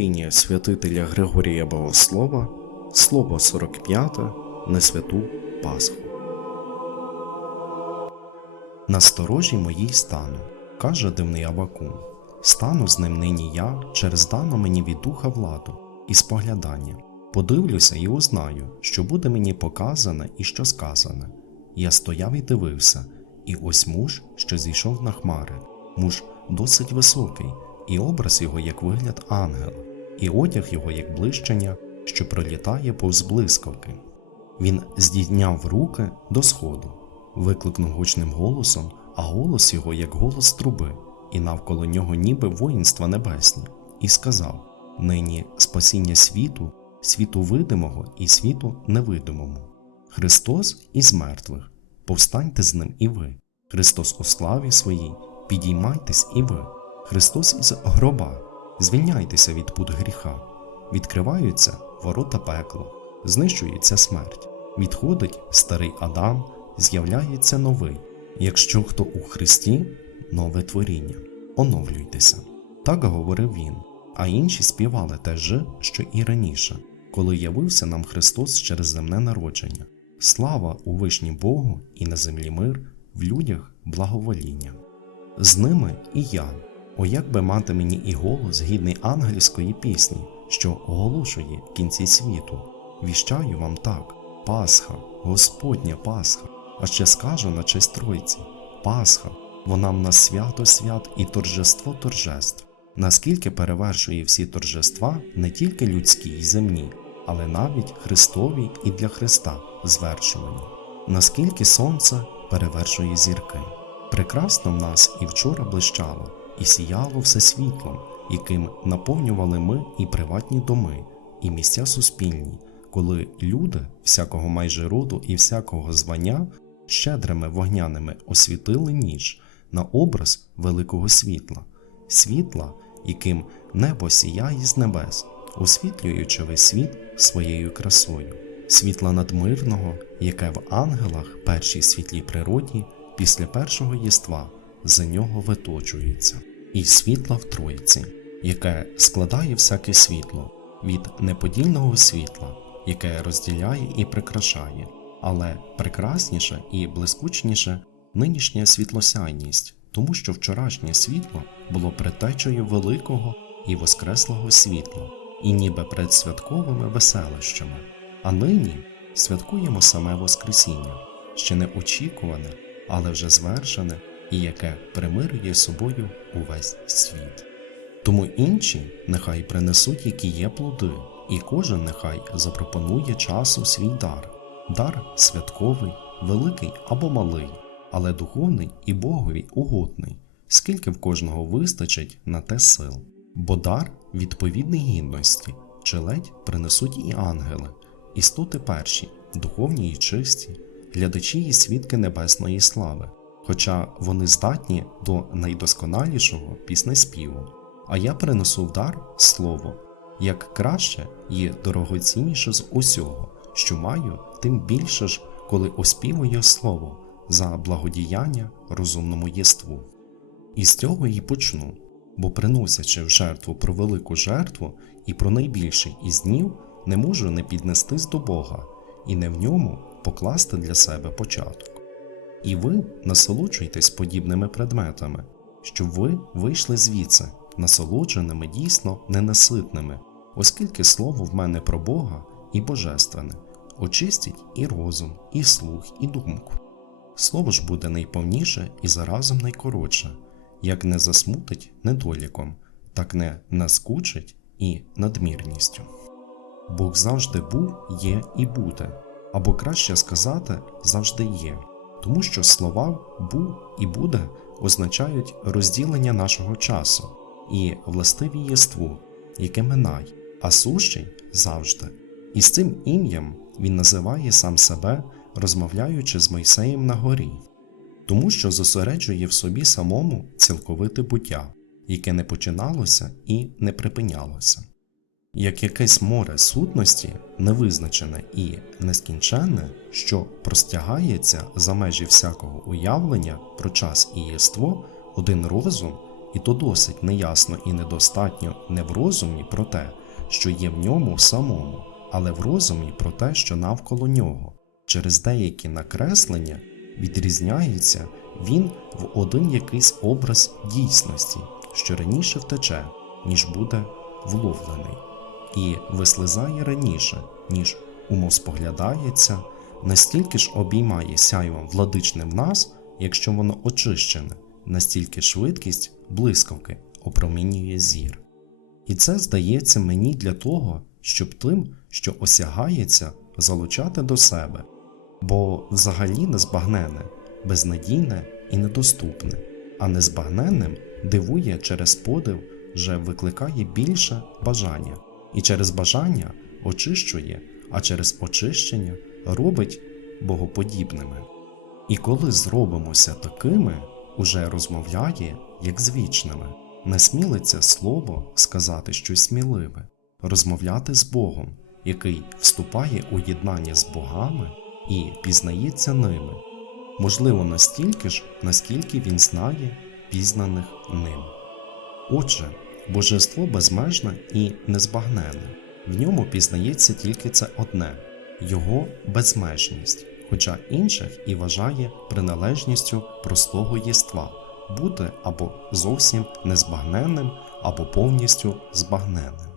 творіння святителя Григорія Богослова, слово 45 на святу Пасху. На сторожі моїй стану, каже дивний Авакум. Стану з ним нині я через дану мені від духа владу і споглядання. Подивлюся і узнаю, що буде мені показане і що сказане. Я стояв і дивився, і ось муж, що зійшов на хмари, муж досить високий, і образ його як вигляд ангела, і одяг його як блищення, що пролітає повз блискавки. Він здійняв руки до сходу, викликнув гучним голосом, а голос його як голос труби, і навколо нього ніби воїнства небесні, і сказав: Нині спасіння світу, світу видимого і світу невидимому. Христос із мертвих, повстаньте з ним і ви. Христос у славі своїй, підіймайтесь і ви. Христос із гроба, звільняйтеся від пут гріха. Відкриваються ворота пекла, знищується смерть, відходить старий Адам, з'являється новий. Якщо хто у Христі, нове творіння, оновлюйтеся. Так говорив він, а інші співали те же, що і раніше, коли явився нам Христос через земне народження. Слава у вишні Богу і на землі мир, в людях благовоління. З ними і я. О, як би мати мені і голос гідний ангельської пісні, що оголошує кінці світу. Віщаю вам так: Пасха, Господня Пасха, а ще скажу на честь Тройці. Пасха, вона в нас свято свят і торжество торжеств. Наскільки перевершує всі торжества не тільки людські й земні, але навіть Христові і для Христа звершувані. Наскільки сонце перевершує зірки. Прекрасно в нас і вчора блищало, і сіяло все світлом, яким наповнювали ми і приватні доми, і місця суспільні, коли люди всякого майже роду і всякого звання щедрими вогняними освітили ніч на образ великого світла, світла, яким небо сіяє з небес, освітлюючи весь світ своєю красою, світла надмирного, яке в ангелах першій світлій природі після першого єства за нього виточується, і світла в Троїці, яке складає всяке світло від неподільного світла, яке розділяє і прикрашає, але прекрасніше і блискучніше нинішня світлосяйність, тому що вчорашнє світло було предтечею великого і воскреслого світла, і ніби перед святковими веселищами. А нині святкуємо саме Воскресіння, ще не очікуване, але вже звершене і яке примирює собою увесь світ. Тому інші нехай принесуть, які є плоди, і кожен нехай запропонує часу свій дар, дар святковий, великий або малий, але духовний і Богові угодний, скільки в кожного вистачить на те сил, бо дар відповідний гідності, чи ледь принесуть і ангели, істоти перші, духовні і чисті, глядачі і свідки небесної слави, хоча вони здатні до найдосконалішого піснеспіву. А я принесу в дар слово, як краще і дорогоцінніше з усього, що маю, тим більше ж, коли оспівує слово за благодіяння розумному єству. І з цього і почну, бо приносячи в жертву про велику жертву і про найбільший із днів, не можу не піднестись до Бога і не в ньому покласти для себе початок. І ви насолоджуйтесь подібними предметами, щоб ви вийшли звідси, насолодженими дійсно ненаситними, оскільки слово в мене про Бога і Божественне, очистить і розум, і слух, і думку. Слово ж буде найповніше і заразом найкоротше, як не засмутить недоліком, так не наскучить і надмірністю. Бог завжди був, є і буде, або краще сказати, завжди є, тому що слова був і буде означають розділення нашого часу і властиві єству, яке минай, а сущий завжди. І з цим ім'ям він називає сам себе, розмовляючи з Мойсеєм на горі, тому що зосереджує в собі самому цілковите буття, яке не починалося і не припинялося. Як якесь море сутності, невизначене і нескінченне, що простягається за межі всякого уявлення про час і єство, один розум, і то досить неясно і недостатньо не в розумі про те, що є в ньому самому, але в розумі про те, що навколо нього. Через деякі накреслення відрізняється він в один якийсь образ дійсності, що раніше втече, ніж буде вловлений, і вислизає раніше, ніж умоспоглядається, настільки ж обіймає сяйвом владичним нас, якщо воно очищене, настільки швидкість блискавки опромінює зір. І це здається мені для того, щоб тим, що осягається, залучати до себе, бо взагалі незбагнене, безнадійне і недоступне, а незбагненним дивує через подив, вже викликає більше бажання, і через бажання очищує, а через очищення робить богоподібними. І коли зробимося такими, уже розмовляє, як з вічними, не смілиться слово сказати щось сміливе, розмовляти з Богом, який вступає у єднання з богами і пізнається ними, можливо, настільки ж, наскільки він знає пізнаних ним. Отже, божество безмежне і незбагненне, в ньому пізнається тільки це одне його безмежність, хоча інших і вважає приналежністю простого єства бути або зовсім незбагненним, або повністю збагненним.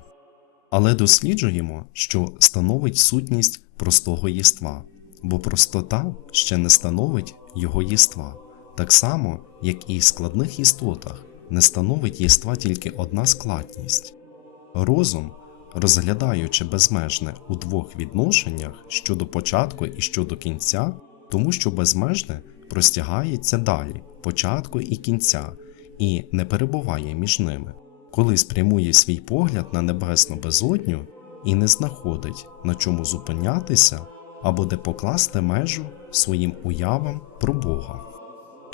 Але досліджуємо, що становить сутність простого єства, бо простота ще не становить його єства, так само, як і в складних істотах не становить єства тільки одна складність. Розум, розглядаючи безмежне у двох відношеннях щодо початку і щодо кінця, тому що безмежне простягається далі, початку і кінця, і не перебуває між ними, коли спрямує свій погляд на небесну безодню і не знаходить, на чому зупинятися або де покласти межу своїм уявам про Бога.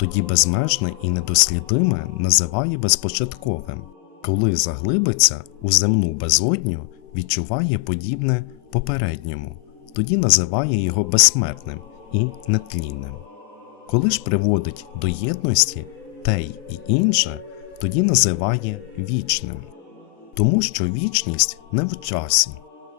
Тоді безмежне і недослідиме називає безпочатковим, коли заглибиться у земну безодню, відчуває подібне попередньому, тоді називає його безсмертним і нетлінним. Коли ж приводить до єдності те й і інше, тоді називає вічним, тому що вічність не в часі,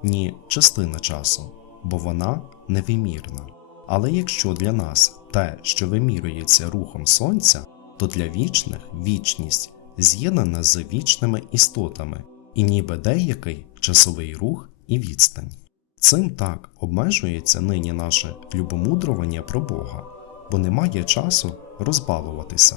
ні частина часу, бо вона невимірна. Але якщо для нас те, що вимірюється рухом сонця, то для вічних вічність з'єднана з вічними істотами, і ніби деякий часовий рух і відстань. Цим так обмежується нині наше любомудрування про Бога, бо немає часу розбалуватися,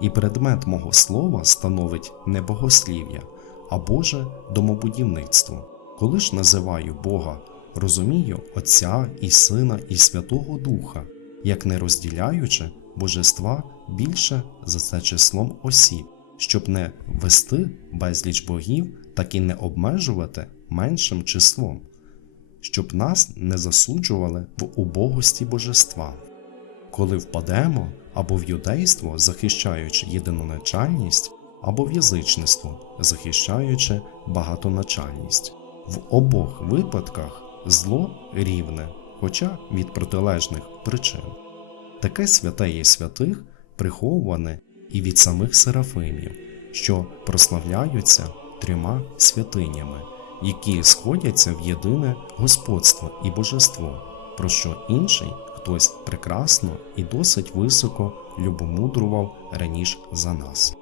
і предмет мого слова становить не богослів'я, а Боже домобудівництво. Коли ж називаю Бога, розумію Отця і Сина і Святого Духа, як не розділяючи божества більше за це числом осіб, щоб не вести безліч богів, так і не обмежувати меншим числом, щоб нас не засуджували в убогості божества. Коли впадемо або в юдейство, захищаючи єдиноначальність, або в язичництво, захищаючи багатоначальність. В обох випадках зло рівне, хоча від протилежних причин. Таке святе є святих приховуване і від самих серафимів, що прославляються трьома святинями, які сходяться в єдине господство і божество, про що інший хтось прекрасно і досить високо любомудрував раніше за нас.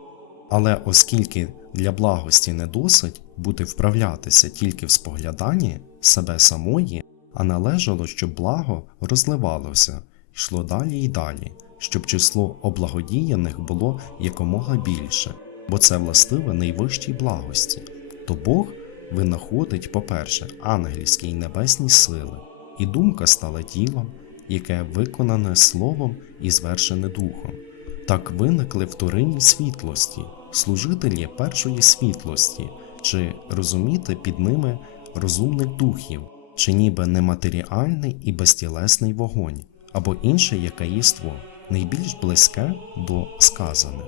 Але оскільки для благості не досить бути вправлятися тільки в спогляданні себе самої, а належало, щоб благо розливалося, йшло далі і далі, щоб число облагодіяних було якомога більше, бо це властиве найвищій благості, то Бог винаходить, по-перше, ангельські й небесні сили, і думка стала тілом, яке виконане словом і звершене духом. Так виникли вторинні світлості, служителі першої світлості, чи розуміти під ними розумних духів, чи ніби нематеріальний і безтілесний вогонь, або інше яке єство, найбільш близьке до сказаних.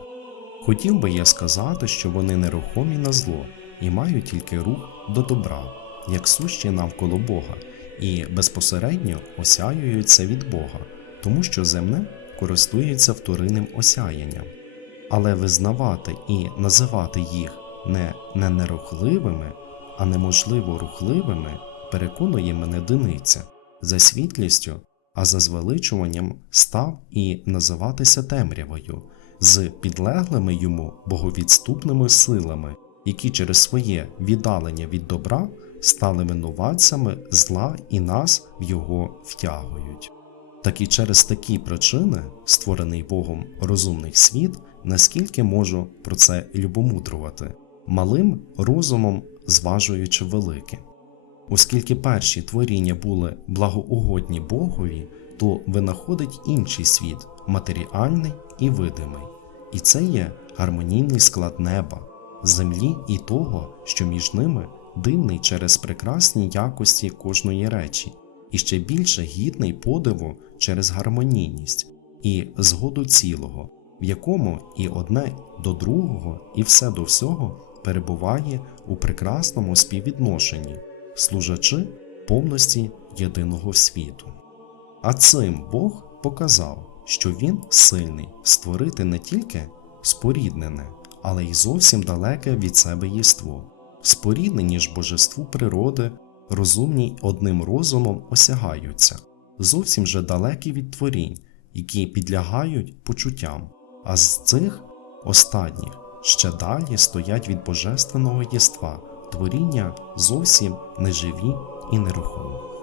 Хотів би я сказати, що вони нерухомі на зло і мають тільки рух до добра, як сущі навколо Бога, і безпосередньо осяюються від Бога, тому що земне користується вторинним осяянням. але визнавати і називати їх не, не нерухливими, а неможливо рухливими, переконує мене диниця, за світлістю, а за звеличуванням став і називатися темрявою, з підлеглими йому боговідступними силами, які через своє віддалення від добра стали винуватцями зла і нас в його втягують. Так і через такі причини, створений Богом розумний світ, наскільки можу про це любомудрувати, малим розумом зважуючи велике. Оскільки перші творіння були благоугодні Богові, то винаходить інший світ матеріальний і видимий, і це є гармонійний склад неба, землі і того, що між ними дивний через прекрасні якості кожної речі, і ще більше гідний подиву через гармонійність і згоду цілого, в якому і одне до другого, і все до всього перебуває у прекрасному співвідношенні, служачи повності єдиного світу. А цим Бог показав, що Він сильний створити не тільки споріднене, але й зовсім далеке від себе єство, споріднені ж божеству природи, розумні одним розумом осягаються, зовсім же далекі від творінь, які підлягають почуттям, а з цих останніх ще далі стоять від божественного єства, творіння зовсім неживі і нерухомі.